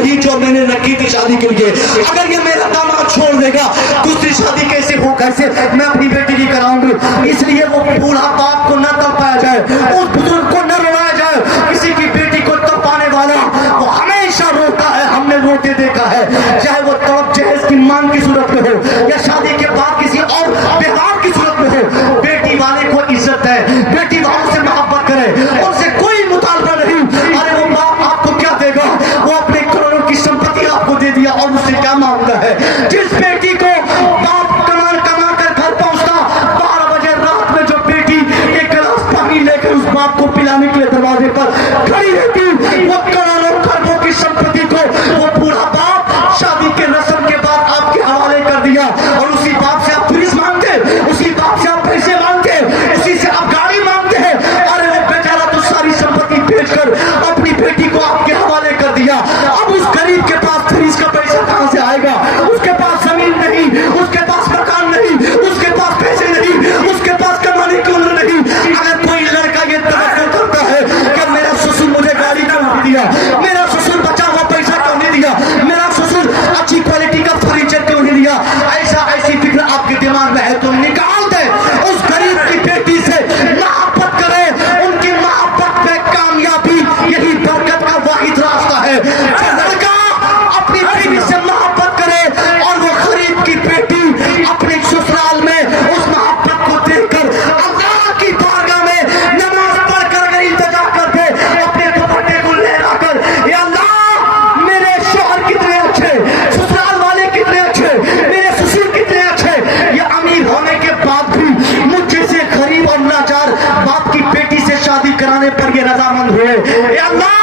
वही जो मैंने रखी थी शादी के लिए। अगर ये मेरा दामाद छोड़ देगा, दूसरी शादी कैसे हो, कैसे मैं अपनी बेटी की कराऊंगी। इसलिए वो बूढ़ा बाप को न तड़पाया जाए, उस बुजुर्ग को न रुलाया जाए। किसी की बेटी को तड़पाने वाला वो हमेशा रोता है, हमने रोते देखा है, चाहे वो तड़प जहेज की मांग की सूरत में हो या शादी के बाद किसी और व्यवहार की सूरत में हो। बेटी वाले को इज्जत है, बेटी वालों से मोहब्बत करे, उनसे कोई मुतालबा नहीं। अरे वो बाप आपको क्या देगा, वो अपने करोड़ों की संपत्ति आपको दे दिया और उससे क्या मांगता है। जिस बेटी को बाप कमा कर घर पहुंचता 12 बजे रात में, जो बेटी एक गिलास पानी लेकर उस बाप को पिलाने के लिए दरवाजे पर खड़ी रहती, वो करोड़ों खरबों की संपत्ति को वो बूढ़ा बाप शादी के रस्म के बाद आपके हवाले कर दिया। और उसी बाप से आप पुलिस मांगते, उसी बाप से आप पैसे मांगते, उसी से आप गाड़ी मांगते हैं। अरे वो बेचारा तो सारी संपत्ति बेचकर अपनी बेटी को आपके हवाले कर दिया। अब उस गरीब के पास फ्रीज का पैसा कहां से आएगा? उसके पास जमीन नहीं, उसके पास मकान नहीं, उसके पास पैसे नहीं, उसके पास कमाने की उम्र नहीं। अगर कोई लड़का ये तवक्कुल करता है कि मेरा ससुर मुझे गाड़ी क्यों नहीं दिया, मेरा ससुर बचा हुआ पैसा क्यों नहीं दिया, मेरा ससुर अच्छी क्वालिटी का फर्नीचर क्यों नहीं दिया, ऐसी फिक्र आपके दिमाग में है तो निकाल दे। उस गरीब की बेटी से मोहब्बत करें, उनकी मोहब्बत में कामयाबी यही बरकत का वाहिद रास्ता है। जो लड़का अपनी बीवी से मोहब्बत करे और वो गरीब की बेटी अपने ससुराल में उस मोहब्बत को देखकर अल्लाह की बारगाह में नमाज पढ़कर अगर इंतजार कर दे, अपने दुपट्टे को लहरा कर, या अल्लाह मेरे शौहर कितने अच्छे, ससुराल वाले कितने अच्छे, मेरे ससुर कितने अच्छे, ये अमीर होने के बाद भी मुझ जैसे गरीब और लाचार बाप की बेटी से शादी कराने पर ये रजामंद हुए। या अल्लाह